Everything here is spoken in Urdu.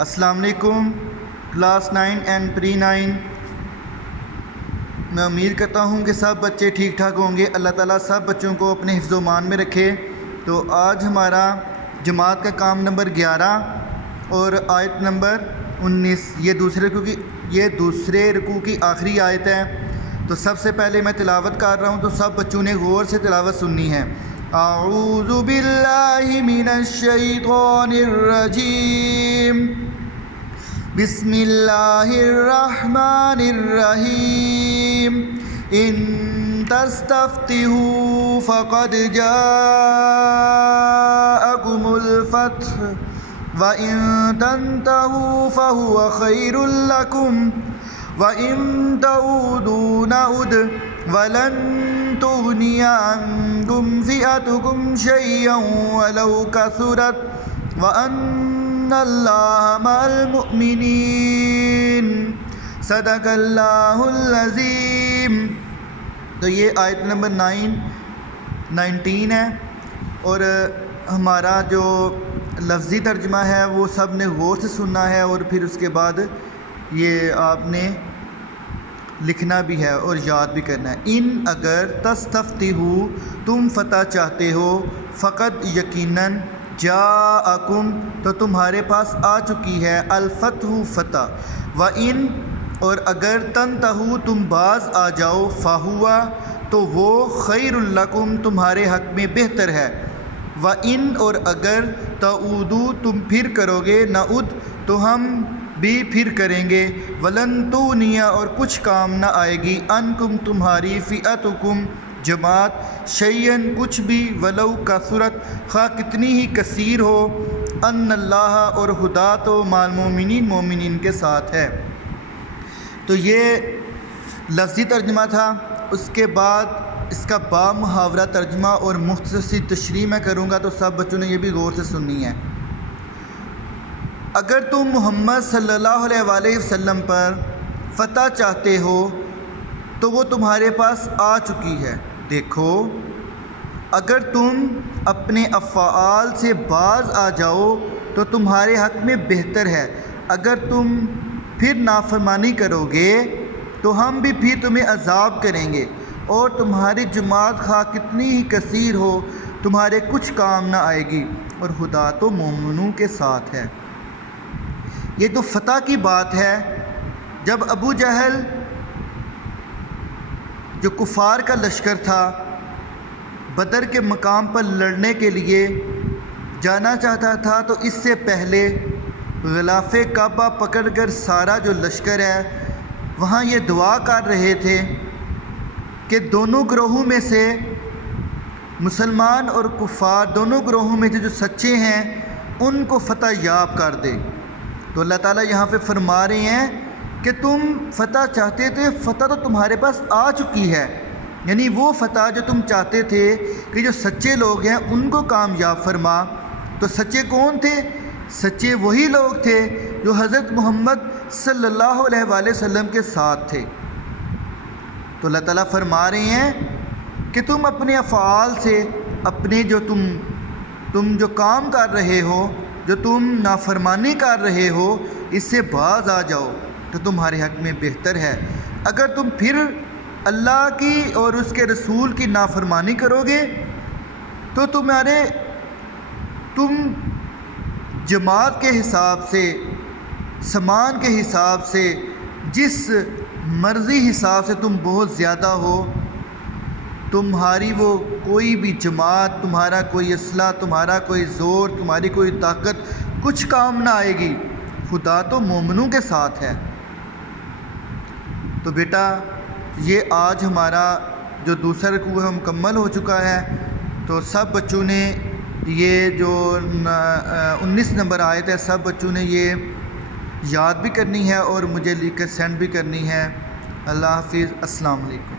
السلام علیکم کلاس 9 اینڈ پری 9۔ میں امید کرتا ہوں کہ سب بچے ٹھیک ٹھاک ہوں گے۔ اللہ تعالیٰ سب بچوں کو اپنے حفظ و امان میں رکھے۔ تو آج ہمارا جماعت کا کام نمبر 11 اور آیت نمبر 19، یہ دوسرے رکوع کی آخری آیت ہے۔ تو سب سے پہلے میں تلاوت کر رہا ہوں، تو سب بچوں نے غور سے تلاوت سننی ہے۔ اعوذ باللہ من الشیطان الرجیم، بسم اللہ الرحمن الرحیم۔ ان تستفتحوا فقد جاءکم الفتح وَإِن تَنْتَهُوا فَهُوَ خَيْرٌ لَكُمْ وَإِن تَعُودُوا نَعُدْ وَلَن تُغْنِيَ عَنكُمْ فِئَتُكُمْ شَيْئًا وَلَوْ كَثُرَتْ وَأَنَّ اللَّهَ مَعَ الْمُؤْمِنِينَ۔ صدق اللہ العظیم۔ تو یہ آیت نمبر 19 ہے، اور ہمارا جو لفظی ترجمہ ہے وہ سب نے غور سے سننا ہے، اور پھر اس کے بعد یہ آپ نے لکھنا بھی ہے اور یاد بھی کرنا ہے۔ ان اگر تستفتحوا تم فتح چاہتے ہو، فقط یقیناً جاءکم تو تمہارے پاس آ چکی ہے، الفتح فتح، وَإِن اور اگر تنتہوا تم باز آ جاؤ، فَهُوَ تو وہ خیر لکم تمہارے حق میں بہتر ہے، وَإِن اور اگر تعودوا تم پھر کرو گے، نعود تو ہم بھی پھر کریں گے، وَلَن تُغْنِیَ اور کچھ کام نہ آئے گی، عَنکم تمہاری، فِئَتُکم جماعت، شیئن کچھ بھی، وَلَوْ کَثُرَت خواہ کتنی ہی کثیر ہو، أَنَّ اللَّهَ اور خدا تو مع المؤمنین مومنین کے ساتھ ہے۔ تو یہ لفظی ترجمہ تھا۔ اس کے بعد اس کا با محاورہ ترجمہ اور مختصر سی تشریح میں کروں گا، تو سب بچوں نے یہ بھی غور سے سننی ہے۔ اگر تم محمد صلی اللہ علیہ وآلہ وسلم پر فتح چاہتے ہو تو وہ تمہارے پاس آ چکی ہے۔ دیکھو، اگر تم اپنے افعال سے باز آ جاؤ تو تمہارے حق میں بہتر ہے، اگر تم پھر نافرمانی کرو گے تو ہم بھی پھر تمہیں عذاب کریں گے، اور تمہاری جماعت خواہ کتنی ہی کثیر ہو تمہارے کچھ کام نہ آئے گی، اور خدا تو مومنوں کے ساتھ ہے۔ یہ تو فتح کی بات ہے۔ جب ابو جہل جو کفار کا لشکر تھا، بدر کے مقام پر لڑنے کے لیے جانا چاہتا تھا، تو اس سے پہلے غلاف کعبہ پکڑ کر سارا جو لشکر ہے وہاں یہ دعا کر رہے تھے کہ دونوں گروہوں میں سے، مسلمان اور کفار دونوں گروہوں میں سے جو سچے ہیں ان کو فتح یاب کر دے۔ تو اللہ تعالیٰ یہاں پہ فرما رہے ہیں کہ تم فتح چاہتے تھے، فتح تو تمہارے پاس آ چکی ہے، یعنی وہ فتح جو تم چاہتے تھے کہ جو سچے لوگ ہیں ان کو کامیاب فرما۔ تو سچے کون تھے؟ سچے وہی لوگ تھے جو حضرت محمد صلی اللہ علیہ وآلہ وسلم کے ساتھ تھے۔ تو اللہ تعالیٰ فرما رہے ہیں کہ تم اپنے افعال سے، اپنے جو تم جو کام کر رہے ہو، جو تم نافرمانی کر رہے ہو، اس سے باز آ جاؤ تو تمہارے حق میں بہتر ہے۔ اگر تم پھر اللہ کی اور اس کے رسول کی نافرمانی کرو گے تو تم جماعت کے حساب سے، سامان کے حساب سے، جس مرضی حساب سے تم بہت زیادہ ہو، تمہاری وہ کوئی بھی جماعت، تمہارا کوئی اسلحہ، تمہارا کوئی زور، تمہاری کوئی طاقت کچھ کام نہ آئے گی، خدا تو مومنوں کے ساتھ ہے۔ تو بیٹا، یہ آج ہمارا جو دوسرا رکوع ہے مکمل ہو چکا ہے۔ تو سب بچوں نے یہ جو 19 نمبر آیت ہے، سب بچوں نے یہ یاد بھی کرنی ہے اور مجھے لکھ کر سینڈ بھی کرنی ہے۔ اللہ حافظ، السلام علیکم۔